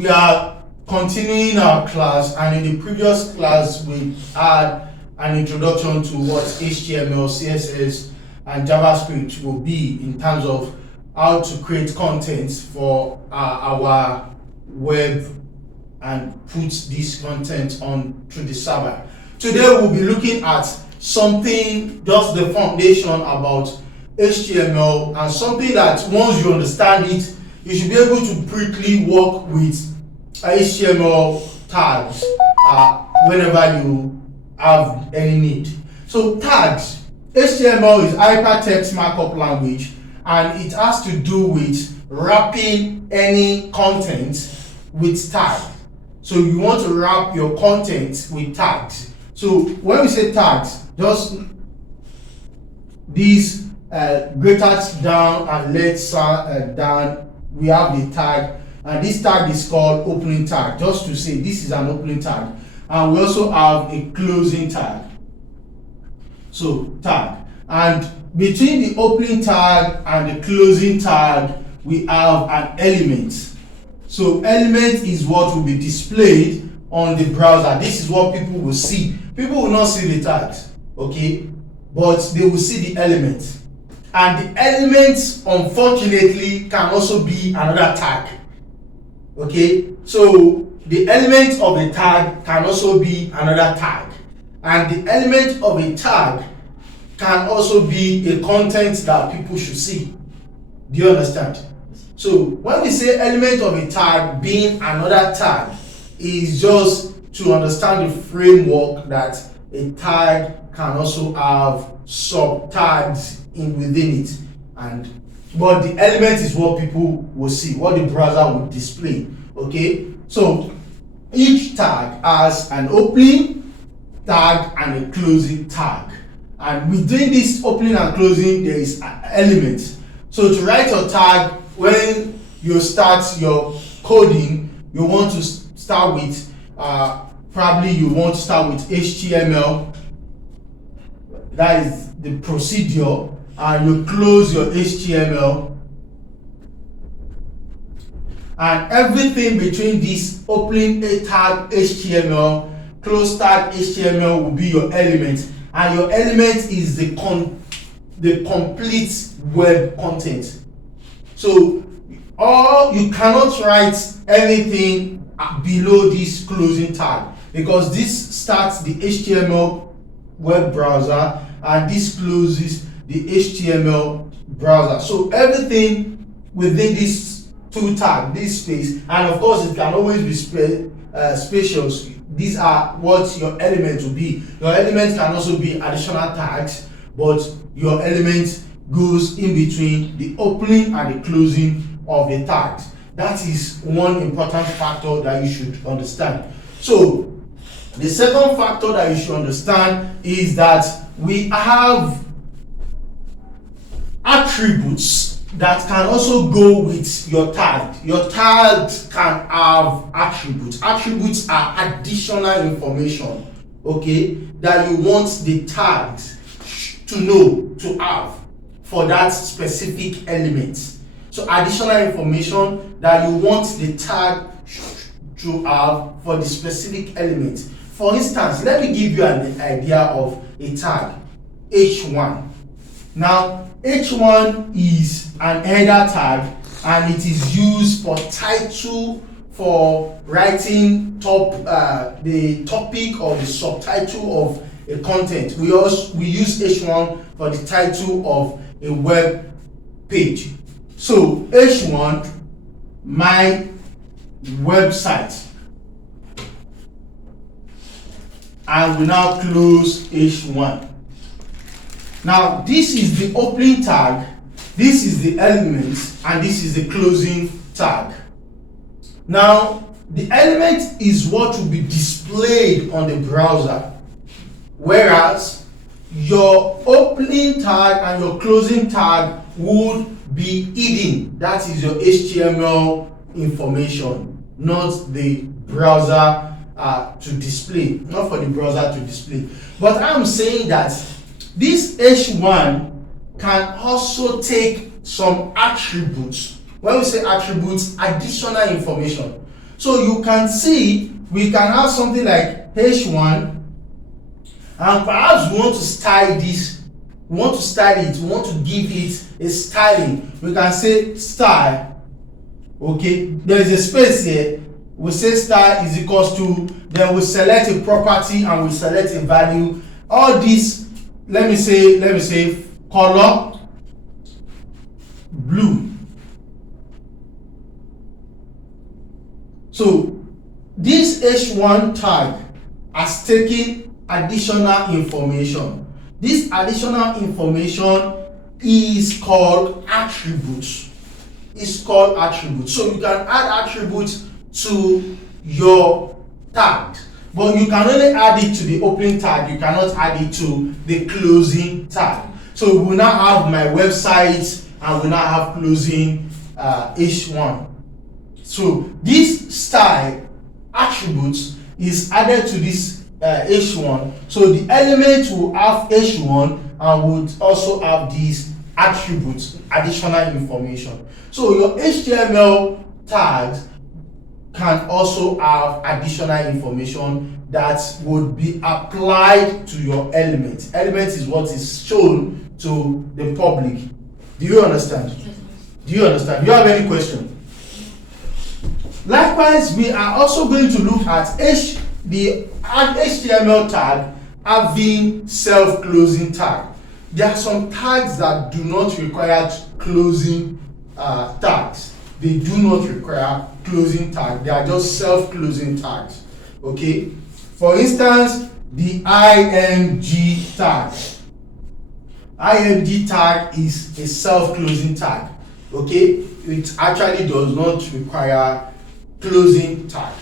we are continuing our class, and in the previous class we had an introduction to what HTML, CSS, and JavaScript will be in terms of how to create content for our web and put this content on to the server. Today we'll be looking at something, just the foundation about HTML, and something that once you understand it, you should be able to quickly work with HTML tags whenever you have any need. So tags, HTML is hypertext markup language, and it has to do with wrapping any content with tags. So you want to wrap your content with tags. So when we say tags, just these greater down and left down, we have the tag, and this tag is called opening tag, just to say this is an opening tag. And we also have a closing tag. So tag, and between the opening tag and the closing tag we have an element. So element is what will be displayed on the browser. This is what people will see. People will not see the tags, okay, but they will see the element. And the element, unfortunately, can also be another tag. Okay, so the element of a tag can also be another tag, and the element of a tag can also be a content that people should see. Do you understand? So when we say element of a tag being another tag, is just to understand the framework that a tag can also have sub tags within it, but the element is what people will see, what the browser will display. Okay, so each tag has an opening tag and a closing tag, and within this opening and closing there is an element. So to write your tag, when you start your coding, you want to start with probably you want to start with HTML. That is the procedure, and you close your HTML, and everything between this opening tag HTML, close tag HTML will be your element, and your element is the complete web content. So you cannot write anything below this closing tag, because this starts the HTML web browser and this closes the HTML browser. So everything within this two tag, this space, and of course it can always be spacious. These are what your element will be. Your element can also be additional tags, but your element goes in between the opening and the closing of the tags. That is one important factor that you should understand. So the second factor that you should understand is that we have attributes that can also go with your tag. Your tags can have attributes. Attributes are additional information, okay, that you want the tags to know, to have for that specific element. So additional information that you want the tag to have for the specific element. For instance, let me give you an idea of a tag, H1. Now, H1 is an header tag, and it is used for title, for writing the topic or the subtitle of a content. We use H1 for the title of a web page. So H1, my website, and we now close H1. Now this is the opening tag, this is the element, and this is the closing tag. Now the element is what will be displayed on the browser, whereas your opening tag and your closing tag would be hidden. That is your HTML information, not the browser to display, not for the browser to display. But I'm saying that this H1 can also take some attributes. When we say attributes, additional information. So you can see we can have something like h1, and perhaps we want to style this, we want to style it, we want to give it a styling. We can say style, okay, there is a space here, we say style is equals to, then we select a property and we select a value. All this, let me say color blue. So this h1 tag has taken additional information. This additional information is called attributes. It's called attributes. So you can add attributes to your tag, but you can only add it to the opening tag. You cannot add it to the closing tag. So we will now have my website and we now have closing h1. So this style attributes is added to this h1. So the element will have h1 and would also have these attributes, additional information. So your HTML tags can also have additional information that would be applied to your element. Element is what is shown to the public. Do you understand? Do you understand? Do you have any question? Likewise, we are also going to look at the HTML tag having self-closing tag. There are some tags that do not require closing tags. They do not require closing tag. They are just self-closing tags. Okay. For instance, the img tag. Img tag is a self-closing tag. Okay. It actually does not require closing tag.